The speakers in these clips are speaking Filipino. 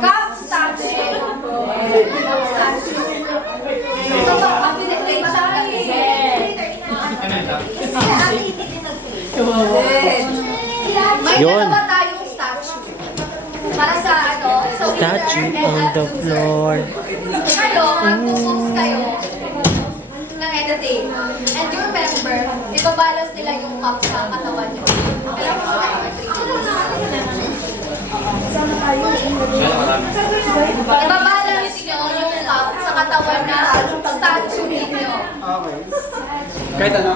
Cup statue. May dalawa tayong statue. Para sa ano? Statue on the floor. Kayo, mag-focus kayo ng anything. And you remember, ibabalance nila yung cup sa katawan nyo. Kailangan mo tayo ibabalance nyo yung cup sa katawan na statue ninyo. Kahit ano?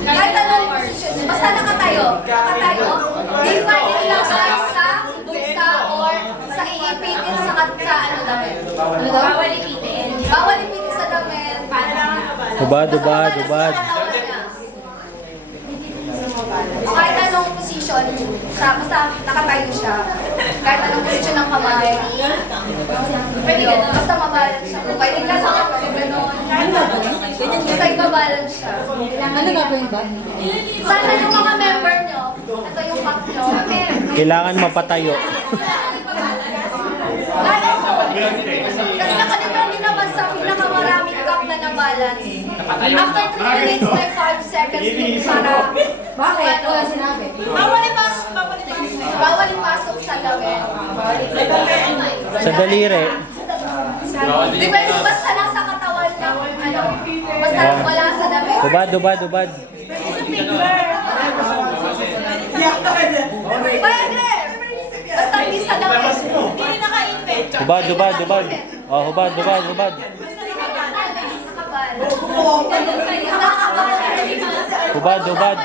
Kahit anong position, basta nakatayo. Nakatayo. Define nyo lang sa bulsa or sa iipitin sa ano namin. Bawal ipitin. Bawal ipitin sa damit. Hubad, hubad, hubad. Kahit anong position, basta nakatayo siya. Kahit anong position ng kamay. Pwede gano'n. Basta mabalance siya. Pwede ka sa gano'n. Basta ibabalance siya. Ano gagawin ba? Sana yung mga member nyo, ito yung cup nyo. Kailangan mapatayo. Gano'n mo. Kasi nakadepende naman sa pinakamaraming cup na nabalance. After 3 minutes, may 5 seconds din para... Bakit? Wala sinabi. Bawal ipasok sa damit. Sa daliri. Depende basta lang sa katawan ng ano. Basta wala sa damit. Hubad, hubad, hubad. Pwede! Basta hindi sa damit. Hindi naka-invent. Hubad, hubad, hubad. Oh, hubad, hubad, hubad. Hubad, hubad.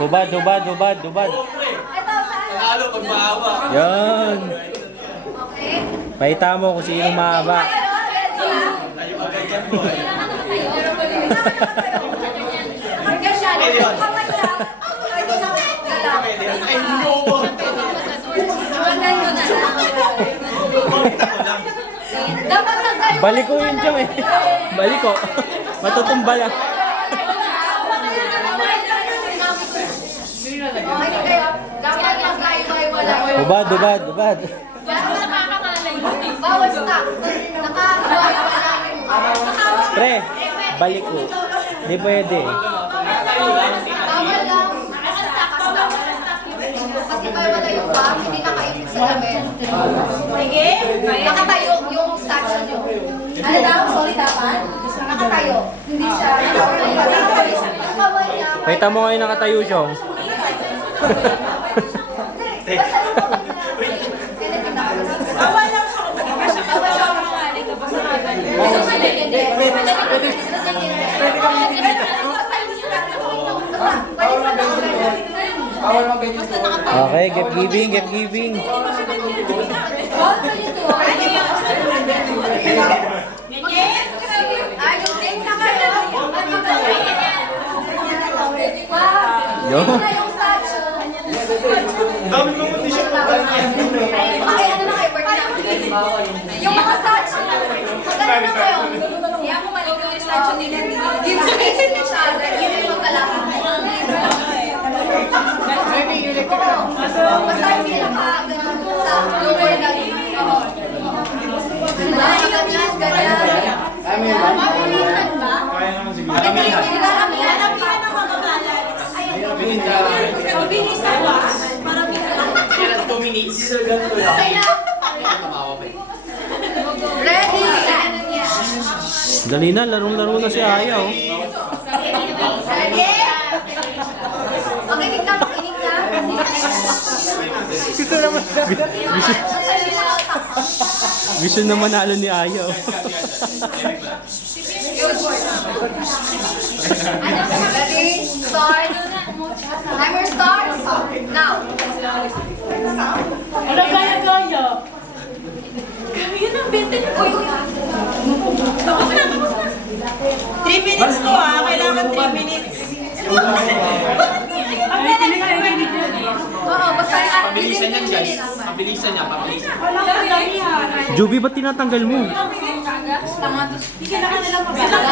Hubad, hubad, hubad, hubad. Ito, saan? Lalo pag maawa. Yan. Okay. Pakita mo kung sino mahaba. Balik ko yun dyan eh. Balik ko. Matutumba lang. Hubad, hubad, hubad. Bawal stop. Pre, balik ko. Hindi pwede eh. Bawal lang. Kasi wala yung bag, hindi nakaipit sa damit. Sige. Nakatayo yung statue nyo. Ano daw? Sorry dapat? Nakatayo. Hindi siya. Nakatayo. Yung kaway niya. Pakita mo ngayon nakatayo siya. Basta yung kaway niya. Bawal lang siya. Bawal siya. Bawal mag ganyan. Okay, gift giving, gift giving. Ayun din na kayo. Yo. Yung statue. Dami mo hindi siya Okay, ano na kayo? Birthday na. Yung mga statue. Maganda na kayo. Kaya mo balik yung statue nila. Give space to each other. Yun yung magkalapit. Basta hindi naka-ganun sa lower na rin. Ganyan, ganyan. Mabilisan ba? Hindi, nilalamihan ang mabilisan ba? Kailan 2 minutes? Okay na. Ready? Dali na, larong-laro na si Aya oh. Ready? Makinig na, makinig na. Gusto na manalo ni Aya oh. Ready? Start. Timer starts. Now. Ano gaya-gaya? Yun ang bente na po yun. Tapos na, tapos na. 3 minutes to ah. Kailangan 3 minutes. Oo, basta Pabilisan niya guys. Pabilisan niya, pabilisan. Walang kagamihan. Juby, ba't tinatanggal mo? Bigyan na ka nilang mabala.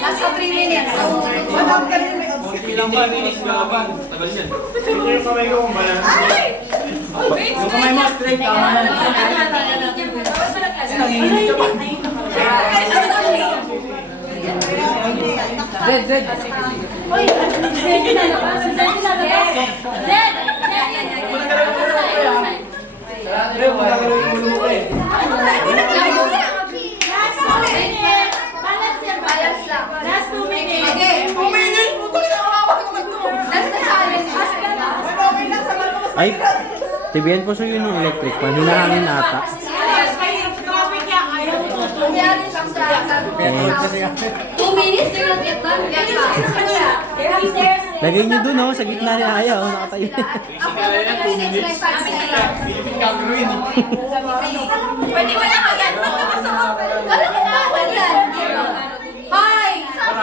Nasa 3 minutes. Ilang ba? Tagal yan. Yung kamay ko kung balan. Yung kamay mo straight, tama na. Nanginginig ka pa. Zed, Zed. Pre, wala ka rin ulo mo eh. Balance lang. Last 2 minutes. Okay. 2 minutes. Putol na kawawa naman to. That's the challenge. Okay lang sa mga mas Ay, tibihan po sa yun ng electric fan. Hinahangin ata. traffic yan. Ayaw mo to. Kunyari lang sa 2 minutes, they're not yet done. Lagay niyo dun, oh. Sa gitna ni Aya, oh. Nakatayo. After 2 minutes, may 5 seconds. Pwede ba naman yan? Wala ka na, wala yan. Hi!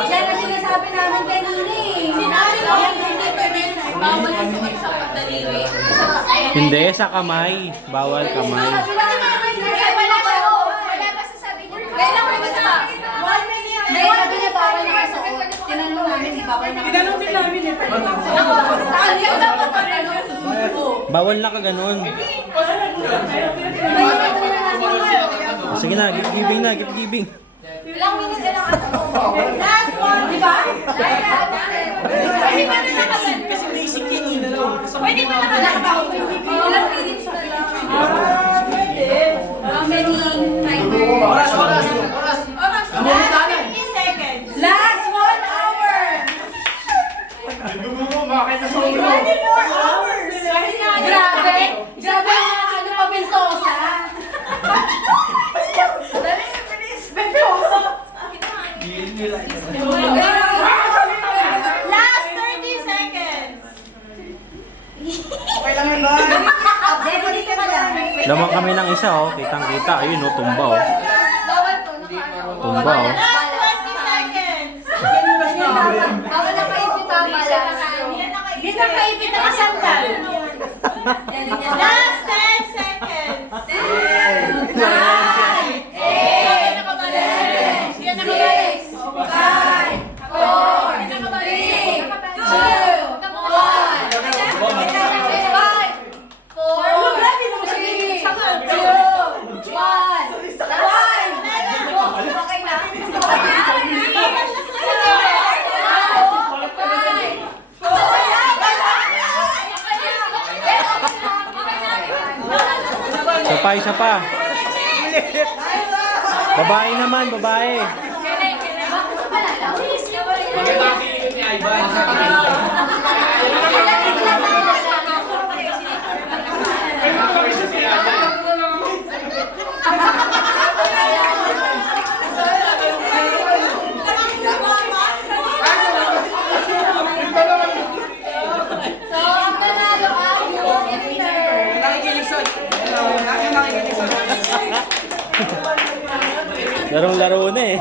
Yan ang sinasabi namin kanina eh. Sinabi ko yan, hindi pwede. Bawal yung suot sa pagdaliri. Hindi, sa kamay. Bawal kamay. Wala pa sasabi niyo. Kailan mo yung pa? 1 minute. May sabi niya bawal na sa tinanong namin, di bawal na. Tinanong din namin eh. Ako, sa kanya ko dapat magtanong. Bawal na ka ganun. Sige na, gift giving na, gift giving. Ilang minutes, ilang ano? Last one. Di ba? Pwede ba na nakalan? Kasi basic yan yun na lang. Pwede ba nakalan? Ilang minutes na lang? How many timer? Oras. Oras. Namumutanan. 50 seconds. Last 1 hour! Yung dugo mo, bakit na sa ulo? 24 hours. Grabe! Grabe yung mga ano pa pinsosa! Dali, bilis! Last 30 seconds. Okay lang yun, Lord. Ready ka lang. Lamang kami ng isa, oh. Kitang-kita. Ayun, oh. Tumba, oh. Bawal to, nakaano. Tumba, oh. Last 20 seconds. Bawal na kayo yung tama lang. Hindi na kaipit na kasantal. Last 10 seconds. 9, 8, 7, 6, 5, 4, 3, 2, 1. Okay na. Isa pa, isa pa. Babae naman, babae. Maganda ang feeling ni Ivan. So, ang nanalo ay yung winner. Larong-laro na eh.